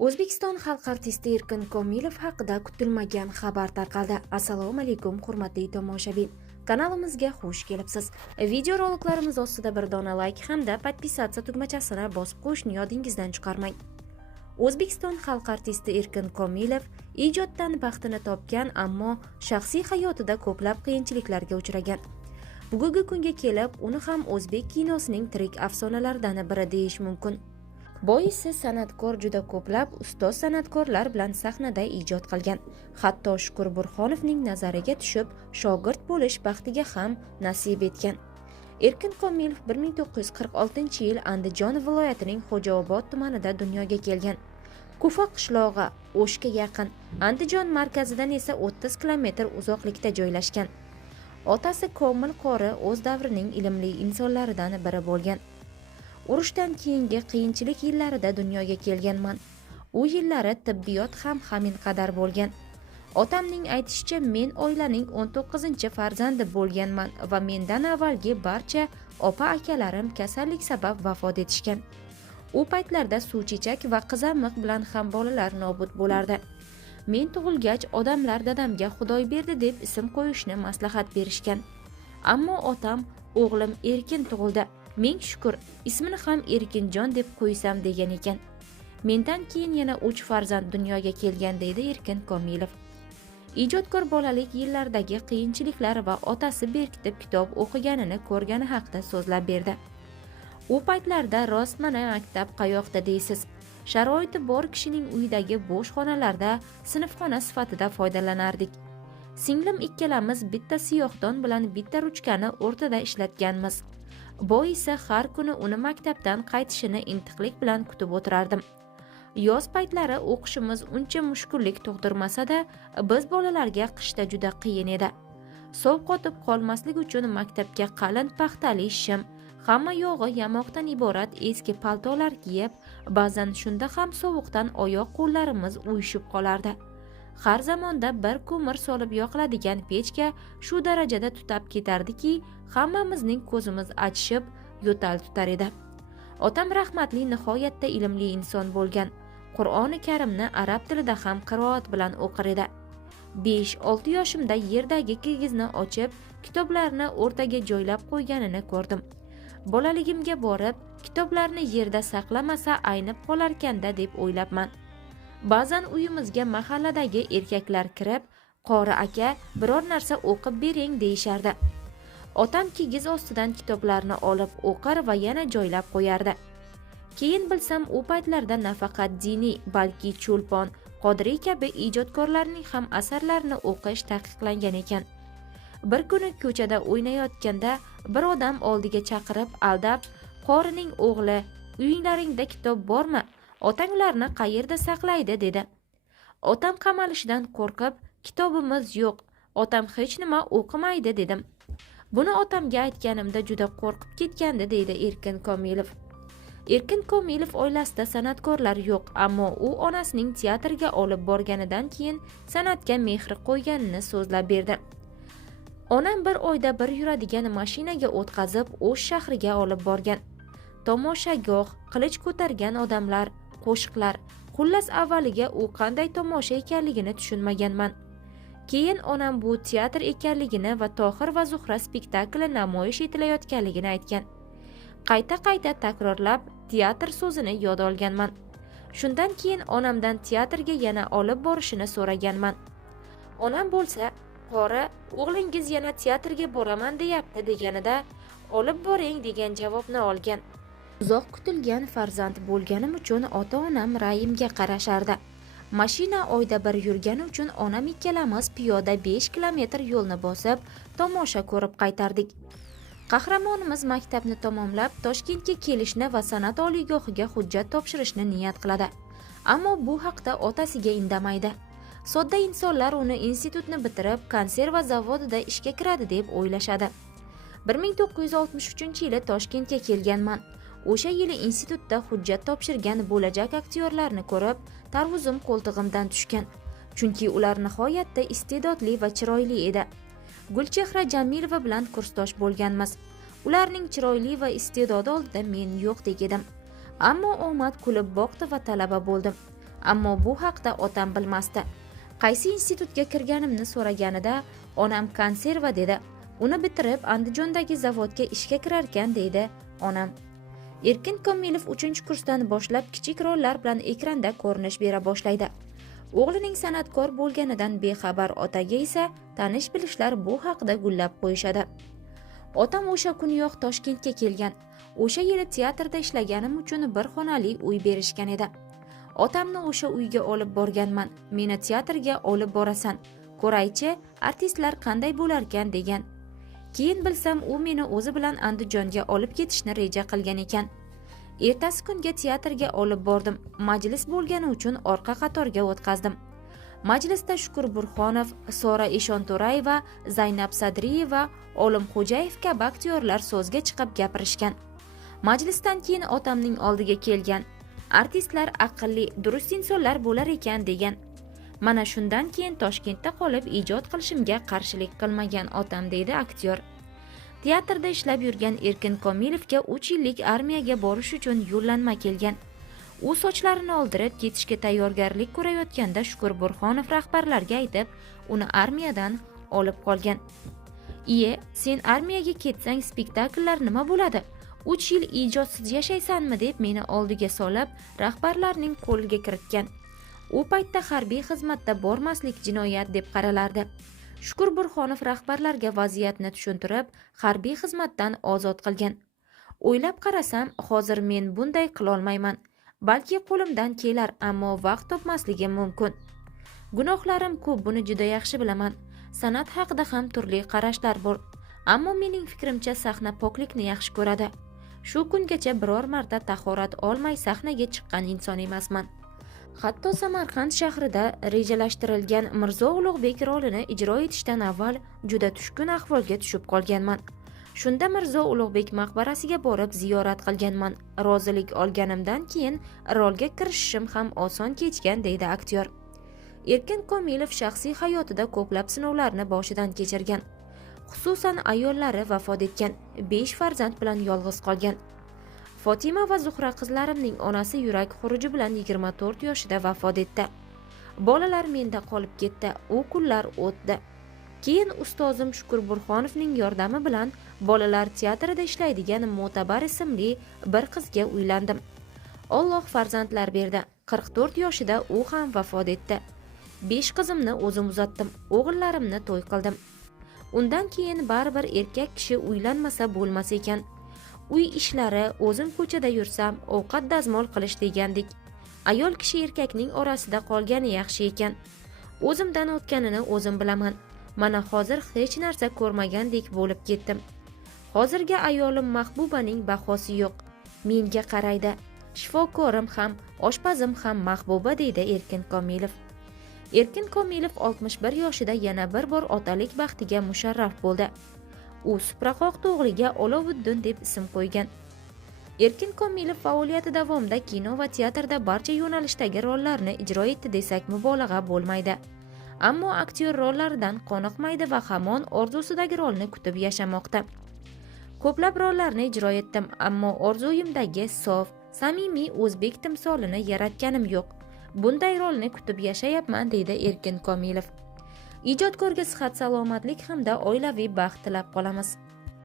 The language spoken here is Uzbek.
O'zbekiston xalq artisti Erkin Komilov haqida kutilmagan xabar tarqaldi. Assalomu alaykum, hurmatli tomoshabin. Kanalimizga xush kelibsiz. Video roliklarimiz ostida bir dona like hamda podpisatsiya tugmachasini bosib qo'yishni yodingizdan chiqarmang. O'zbekiston xalq artisti Erkin Komilov ijoddan baxtini topgan, ammo shaxsiy hayotida ko'plab qiyinchiliklarga uchragan. Bugungi kunga kelib, uni ham o'zbek kinosining tirik afsonalaridan biri deyish mumkin. Boisi san'atkor juda ko'plab ustoz san'atkorlar bilan sahnada ijod qilgan. Hatto Shukur Burxonovning nazariga tushib, shogird bo'lish baxtiga ham nasib etgan. Erkin Komilov 1946-yil Andijon viloyatining Xo'jaobod tumanida dunyoga kelgan. Kufa qishlog'i O'shga yaqin, Andijon markazidan esa 30 kilometr uzoqlikda joylashgan. Otasi Komil qori o'z davrining ilmli insonlaridan biri bo'lgan. Urushdan keyingi qiyinchilik yillarida dunyoga kelganman. U yillari tibbiyot ham hamin qadar bo'lgan. Otamning aytishicha, men oilaning 19-farzandi bo'lganman va mendan avvalgi barcha opa-akalarim kasallik sabab vafot etishgan. U paytlarda suvchechak va qizamiq bilan ham bolalar nobud bo'lardi. Men tug'ilgach, odamlar dadamga Xudoyberdi deb ism qo'yishni maslahat berishgan. Ammo otam o'g'lim Erkin tug'ildi. Ming shukur, ismini ham Erkinjon deb qo'ysam degan ekan. Mendan keyin yana 3 farzand dunyoga kelgan deydi Erkin Komilov. Ijodkor bolalik yillaridagi qiyinchiliklar va otasi berkitib kitob o'qiganini ko'rgani haqida so'zlab berdi. U paytlarda rost mana maktab qayoqda deysiz. Sharoiti bor kishining uyidagi bo'sh xonalarda sinfxona sifatida foydalanardik. Singlim ikkalamiz bitta siyohdon bilan bitta ruchkani o'rtada ishlatganmiz. Boisi har kuni uni maktabdan qaytishini intiqlik bilan kutib o'tirardim. Yoz paytlari o'qishimiz uncha mushkullik tug'dirmasa-da, biz bolalarga qishda juda qiyin edi. Sovuq qotib qolmaslik uchun maktabga qalin paxtali shim, hamma yog'i yamoqdan iborat eski paltolar kiyib, ba'zan shunda ham sovuqdan oyoq qo'llarimiz uyushib qolardi. Har zamonda bir ko'mir solib yoqiladigan pechka shu darajada tutab ketardiki, hammamizning ko'zimiz achishib, yo'tal tutar edi. Otam rahmatli nihoyatda ilmli inson bo'lgan. Qur'oni Karimni arab tilida ham qiroat bilan o'qir edi. 5-6 yoshimda yerdagi kigizni ochib, kitoblarni o'rtaga joylab qo'yganini ko'rdim. Bolaligimga borib, kitoblarni yerda saqlamasa aynib qolarkanda deb o'ylabman. Ba'zan uyimizga mahalladagi erkaklar kirib, "Qori aka, biror narsa o'qib bering" deyishardi. Otam kigiz ostidan kitoblarni olib o'qir va yana joylab qo'yardi. Keyin bilsam, u paytlarda nafaqat diniy, balki Cho'lpon, Qodiriy kabi ijodkorlarning ham asarlarini o'qish taqiqlangan ekan. Bir kuni ko'chada o'ynayotganda bir odam oldiga chaqirib, aldab, "Qorining o'g'li, uyinglaringda kitob bormi? Otanglarni qayerda saqlaydi?" dedi. Otam qamalishidan qo'rqib, "Kitobimiz yo'q, otam hech nima o'qimaydi" dedim. Buni otamga aytganimda juda qo'rqib ketgandi deydi Erkin Komilov. Erkin Komilov oilasida san'atkorlar yo'q, ammo u onasining teatrga olib borganidan keyin san'atga mehr qo'yganini so'zlab berdi. Onam bir oyda bir yuradigan mashinaga o'tkazib, O'sh shahriga olib borgan. Tomoshagoh, qilich ko'targan odamlar, qo'shiqlar, xullas avvaliga u qanday tomosha ekanligini tushunmaganman. Keyin onam bu teatr ekanligini va Tohir va Zuhra spektakli namoyish etilayotganligini aytgan. Qayta takrorlab teatr so'zini yod olganman. Shundan keyin onamdan teatrga yana olib borishini so'raganman. Onam bo'lsa, "Qori, o'g'lingiz yana teatrga boraman deyapti" deganida, "Olib boring" degan javobni olgan. Uzoq kutilgan farzand bo'lganim uchun ota-onam ra'yimga qarashardi. Mashina oyda bir yurgani uchun onam ikkalamiz piyoda 5 kilometr yo'lni bosib, tomosha ko'rib qaytardik. Qahramonimiz maktabni tamomlab, Toshkentga kelishni va san'at oliygohiga hujjat topshirishni niyat qiladi. Ammo bu haqda otasiga indamaydi. Sodda insonlar uni institutni bitirib, konserva zavodida ishga kiradi deb o'ylashadi. 1963-yili Toshkentga kelganman. O'sha yili institutda hujjat topshirgan bo'lajak aktyorlarni ko'rib, tarvuzim qo'ltig'imdan tushgan. Chunki ular nihoyatda iste'dodli va chiroyli edi. Gulchehra Jamilova bilan kursdosh bo'lganmiz. Ularning chiroyli va iste'dodi oldida men yo'qdek edim. Ammo omad kulib boqdi va talaba bo'ldim. ammo bu haqda otam bilmasdi. Qaysi institutga kirganimni so'raganida onam konserva dedi. Uni bitirib Andijondagi zavodga ishga kirarkan deydi onam. Erkin Komilov 3-kursdan boshlab kichik rollar bilan ekranda ko'rinish bera boshlaydi. O'g'lining san'atkor bo'lganidan bexabar otaga esa tanish bilishlar bu haqida gullab qo'yishadi. Otam o'sha kuniyoq Toshkentga kelgan. O'sha yili teatrda ishlaganim uchun bir xonali uy berishgan edi. Otamni o'sha uyga olib borganman. Meni teatrga olib borasan. Ko'raychi, artistlar qanday bo'larkan degan. Keyin bilsam, u meni o'zi bilan Andijonga olib ketishni reja qilgan ekan. Ertasi kunga teatrga olib bordim. Majlis bo'lgani uchun orqa qatorga o'tkazdim. Majlisda Shukur Burxonov, Sora Eshonto'rayeva, Zaynab Sadriyeva, Olim Xo'jayev kabi aktyorlar so'zga chiqib gapirishgan. Majlisdan keyin otamning oldiga kelgan. Artistlar aqlli, durust insonlar bo'lar ekan degan. Mana shundan keyin Toshkentda qolib ijod qilishimga qarshilik qilmagan otam deydi aktyor. Teatrda ishlab yurgan Erkin Komilovga 3 yillik armiyaga borish uchun yo'llanma kelgan. U sochlarini oldirib ketishga tayyorgarlik ko'rayotganda Shukur Burxonov rahbarlarga aytib, uni armiyadan olib qolgan. "Iye, sen armiyaga ketsang spektakllar nima bo'ladi? 3 yil ijodsiz yashaysanmi?" deb meni oldiga solib, rahbarlarning qo'liga kiritgan. U paytda harbiy xizmatda bormaslik jinoyat deb qaralardi. Shukur Burxonov rahbarlarga vaziyatni tushuntirib, harbiy xizmatdan ozod qilgan. O'ylab qarasam, hozir men bunday qilolmayman. Balki qo'limdan kelar, ammo vaqt topmasligim mumkin. Gunohlarim ko'p, buni juda yaxshi bilaman. San'at haqida ham turli qarashlar bor, ammo mening fikrimcha sahna poklikni yaxshi ko'radi. Shu kungacha biror marta tahorat olmay sahnaga chiqqan inson emasman. Hatto Samarqand shahrida rejalashtirilgan Mirzo Ulug'bek rolini ijro etishdan avval juda tushkun ahvolga tushib qolganman. Shunda Mirzo Ulug'bek maqbarasiga borib ziyorat qilganman. Rozilik olganimdan keyin rolga kirishishim ham oson kechgan deydi aktyor. Erkin Komilov shaxsiy hayotida ko'plab sinovlarni boshidan kechirgan. Xususan ayollari vafot etgan, 5 farzand bilan yolg'iz qolgan. Fotima va Zuhra qizlarimning onasi yurak xuruji bilan 24 yoshida vafot etdi. Bolalar menda qolib ketdi, u kunlar o'tdi. Keyin ustozim Shukur Burxonovning yordami bilan bolalar teatrida ishlaydigan Mo'tabar ismli bir qizga uylandim. Alloh farzandlar berdi. 44 yoshida u ham vafot etdi. 5 qizimni o'zim uzatdim, o'g'illarimni to'y qildim. Undan keyin baribir erkak kishi uylanmasa bo'lmas ekan. Uy ishlari, o'zim ko'chada yursam, ovqat dazmol qilish degandik. Ayol kishi erkakning orasida qolgani yaxshi ekan. O'zimdan o'tganini o'zim bilaman. Mana hozir hech narsa ko'rmagandek bo'lib ketdim. Hozirgi ayolim Mahbubaning bahosi yo'q. Menga qaraydi. Shifokorim ham, oshpazim ham Mahbuba deydi Erkin Komilov. Erkin Komilov 61 yoshida yana bir bor otalik baxtiga musharraf bo'ldi. U supraqoq o'g'liga Olovuddin deb ism qo'ygan. Erkin Komilov faoliyati davomida kino va teatrda barcha yo'nalishdagi rollarni ijro etdi desak mubolag'a bo'lmaydi. Ammo aktyor rollaridan qoniqmaydi va hamon orzusidagi rolni kutib yashamoqda. Ko'plab rollarni ijro etdim, ammo orzuyimdagi sof, samimiy o'zbek timsolini yaratganim yo'q. Bunday rolni kutib yashayapman deydi Erkin Komilov. Ijodkorga sihat, salomatlik hamda oilaviy baxt tilab qolamiz.